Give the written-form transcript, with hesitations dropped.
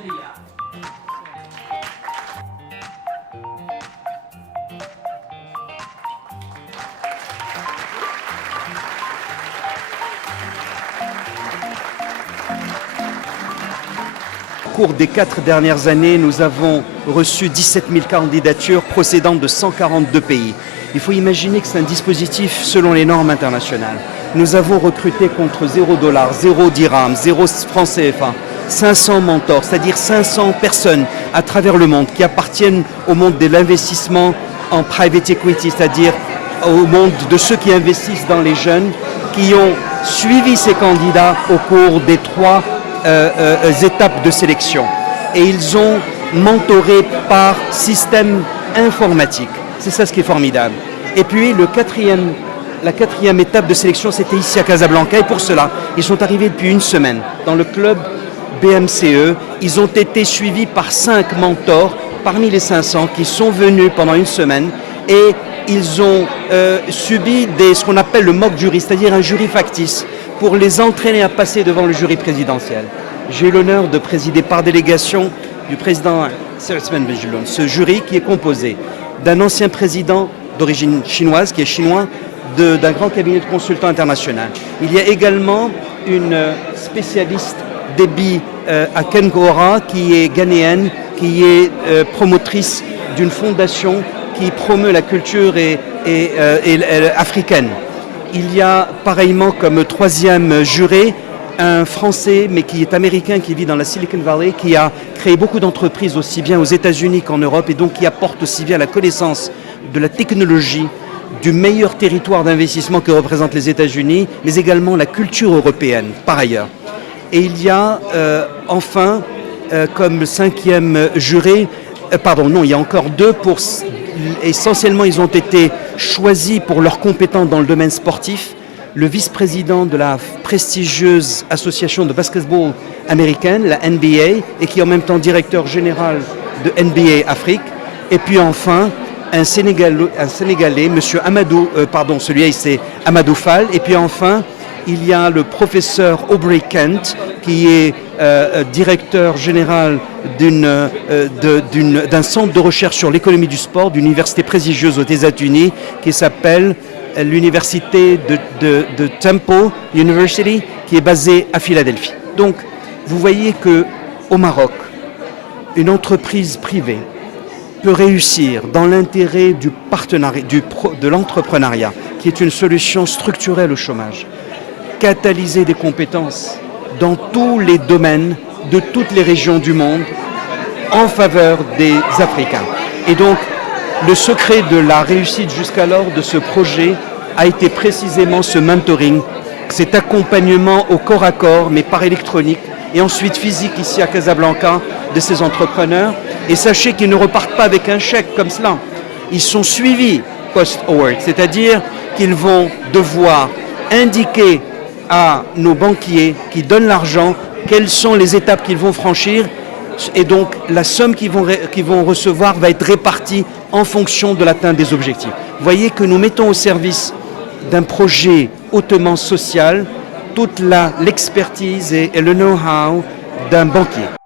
Au cours des 4 dernières années, nous avons reçu 17 000 candidatures procédant de 142 pays. Il faut imaginer que c'est un dispositif selon les normes internationales. Nous avons recruté contre 0 $, 0 dirham, 0 francs CFA, 500 mentors, c'est-à-dire 500 personnes à travers le monde qui appartiennent au monde de l'investissement en private equity, c'est-à-dire au monde de ceux qui investissent dans les jeunes, qui ont suivi ces candidats au cours des 3 étapes de sélection. Et ils ont mentoré par système informatique. C'est ça ce qui est formidable. Et puis la quatrième étape de sélection, c'était ici à Casablanca. Et pour cela, ils sont arrivés depuis une semaine dans le club BMCE. Ils ont été suivis par 5 mentors parmi les 500 qui sont venus pendant une semaine. Et ils ont subi ce qu'on appelle le mock jury, c'est-à-dire un jury factice, pour les entraîner à passer devant le jury présidentiel. J'ai eu l'honneur de présider par délégation du président Sersen Benjeloun, ce jury qui est composé d'un ancien président d'origine chinoise, qui est chinois, d'un grand cabinet de consultants international. Il y a également une spécialiste d'Ebi Akenkora, qui est ghanéenne, qui est promotrice d'une fondation qui promeut la culture africaine. Il y a pareillement comme 3e juré un Français, mais qui est américain, qui vit dans la Silicon Valley, qui a créé beaucoup d'entreprises aussi bien aux États-Unis qu'en Europe, et donc qui apporte aussi bien la connaissance de la technologie, du meilleur territoire d'investissement que représentent les États-Unis, mais également la culture européenne, par ailleurs. Et il y a enfin, comme 5e juré, il y a encore 2 pour... Essentiellement, ils ont été choisis pour leurs compétences dans le domaine sportif. Le vice-président de la prestigieuse association de basketball américaine, la NBA, et qui est en même temps directeur général de NBA Afrique. Et puis enfin, un Sénégalais, monsieur Amadou, celui-là c'est Amadou Fall. Et puis enfin, il y a le professeur Aubrey Kent, qui est directeur général d'un centre de recherche sur l'économie du sport d'une université prestigieuse aux États-Unis qui s'appelle l'université de Temple University, qui est basée à Philadelphie. Donc, vous voyez qu'au Maroc, une entreprise privée peut réussir dans l'intérêt du partenariat, de l'entrepreneuriat, qui est une solution structurelle au chômage, catalyser des compétences dans tous les domaines de toutes les régions du monde en faveur des Africains. Et donc, le secret de la réussite jusqu'alors de ce projet a été précisément ce mentoring, cet accompagnement au corps à corps, mais par électronique, et ensuite physique ici à Casablanca, de ces entrepreneurs. Et sachez qu'ils ne repartent pas avec un chèque comme cela. Ils sont suivis post-award, c'est-à-dire qu'ils vont devoir indiquer à nos banquiers qui donnent l'argent quelles sont les étapes qu'ils vont franchir, et donc la somme qu'ils vont recevoir va être répartie en fonction de l'atteinte des objectifs. Vous voyez que nous mettons au service d'un projet hautement social toute l'expertise et le know-how d'un banquier.